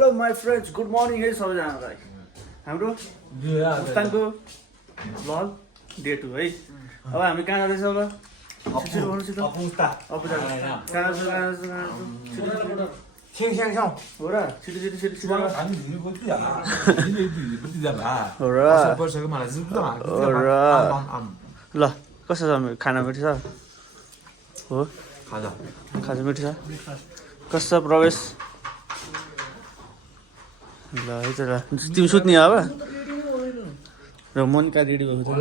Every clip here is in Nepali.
Hello my friends, good morning है सबैजनालाई। हाम्रो मुस्ताङको भ्लग डे 2 है। अब हामी कहाँ जाँदैछ अब? छिटो भन्नुहोस् त। हो र? छिटो ल कस्तो छ खाना? मिठो छ? हो खाजा मिठो छ? कस्तो छ प्रवेश? ल है त ल, तिमी सुत्ने अब? र मोनिका रेडी भएको छ।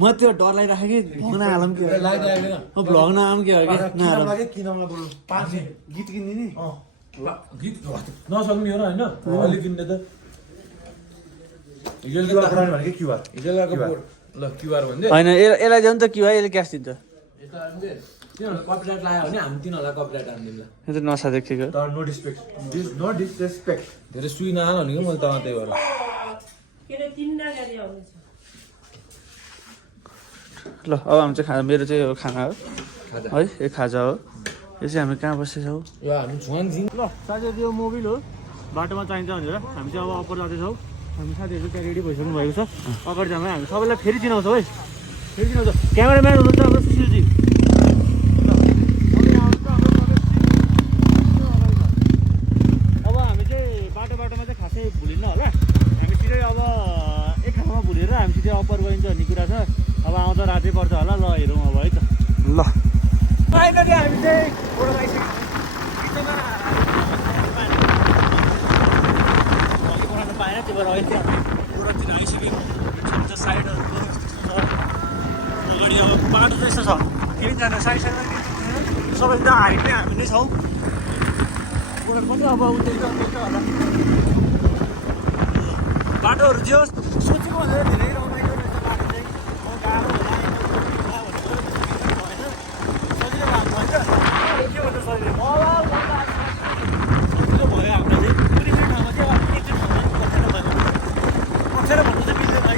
म त्यो डर लागिरहेको कि भ्लग नहालौँ कि भ्लग नआऊँ कि गीत किनिदिने गीत नसक्ने हो र होइन अलि किन्ने त होइन यसलाई जाउँ त क्युआर यसले क्यास दिन्छ। कपिराइट लाग्यो भने हामी तिनीहरूलाई कपिराइट हानिदिन्छ। यो त नसा देखेको धेरै सुई नहाल भनेको मैले त त्यही भएर ल। अब हामी चाहिँ खाजा, मेरो चाहिँ यो खाना हो है, यो खाजा हो। यो चाहिँ हामी कहाँ बसेछौँ? यो हामी छुवाङछिङ ल साथीहरू, यो मोबिल हो, बाटोमा चाहिन्छ भनेर हामी चाहिँ अब अप्पर जाँदैछौँ। हामी साथीहरू त्यहाँ रेडी भइसक्नु भएको छ। अगाडि जाँदा हामी सबैलाई फेरि चिनाउँछौँ है, फेरि चिनाउँछ। क्यामेराम्यान हुनुहुन्छ हाम्रो सुशीलजी। अब हामी चाहिँ बाटोमा चाहिँ खासै भुलिन्न होला। हामी सिधै अब एक ठाउँमा भुलेर हामी सिधै अप्पर गइन्छ भन्ने कुरा छ। अब आउँछ रातै पर्छ होला। ल हेरौँ अब है त। ल फाइनली हामी चाहिँ फोटो लगाइसक्यौँ। पाएन त्यो भएर अहिले पुरातिर आइसक्यौँ। साइडहरूको अगाडि अब बाटो चाहिँ यस्तो छ, तिनजना साइडमा सबै त हाइटमै हामी नै छौँ। बुढाहरू पनि अब उतै होला। बाटोहरू जो सोचेको भन्दा धेरै रमाइलो रहेछ बाटो चाहिँ। गाह्रो होला होइन, सजिलो भएको होइन। के भन्छ सजिलो सजिलो भयो हाम्रो चाहिँ। कुनै कुनै ठाउँमा चाहिँ अब एकचोटि अप्ठ्यारो भन्नु चाहिँ मिल्दैन है।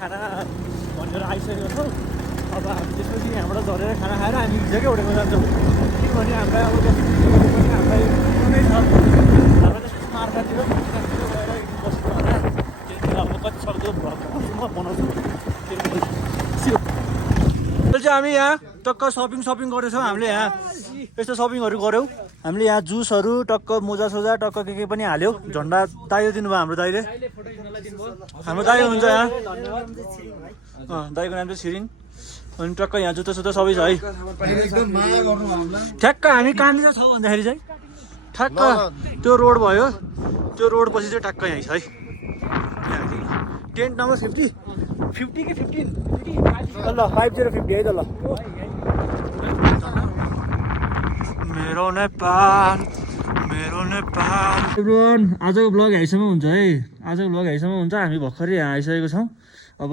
खाना भनेर आइसकेको छौँ। अब हामी त्यसपछि यहाँबाट झरेर खाना खाएर हामी हिजोकै होटेलमा जान्छौँ। किनभने हामीलाई अब पनि हामीलाई कुनै छ हाम्रो त्यसपछि मार्कातिर गएर बस्नु होला। त्यतिखेर अब कति सक्दो भ्लग म बनाउँछु। चाहिँ हामी यहाँ टक्क सपिङ गर्दैछौँ। हामीले यहाँ यस्तो सपिङहरू गऱ्यौँ। हामीले यहाँ जुसहरू टक्क मोजा सोजा टक्क के पनि हाल्यौँ। झन्डा दाइले दिनुभयो हाम्रो दाइले। हाम्रो दाइ हुनुहुन्छ यहाँ, दाइको नाम चाहिँ छिरिङ। अनि टक्क यहाँ जुत्ता सुत्ता सबै छ है। ठ्याक्क हामी कहाँनिर छौँ भन्दाखेरि चाहिँ ठ्याक्क त्यो रोड भयो, त्यो रोड पछि चाहिँ ठ्याक्क यहीँ छ है। टेन्ट नम्बर 50 कि 15 ल 5050 है त। ल मेरो नेपाल एभ्रिवान, आजको ब्लग यहीँसम्म हुन्छ है। आजको ब्लग यहीँसम्म हुन्छ। हामी भर्खरै यहाँ आइसकेको छौँ। अब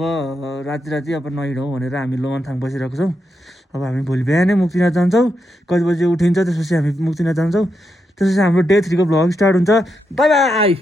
राति अब नहिँडौँ भनेर हामी लोमानथाङ बसिरहेको छौँ। अब हामी भोलि बिहानै मुक्तिनाथ जान्छौँ। कति बजी उठिन्छ त्यसपछि हामी मुक्तिनाथ जान्छौँ। त्यसपछि हाम्रो डे 3 को ब्लग स्टार्ट हुन्छ। By by.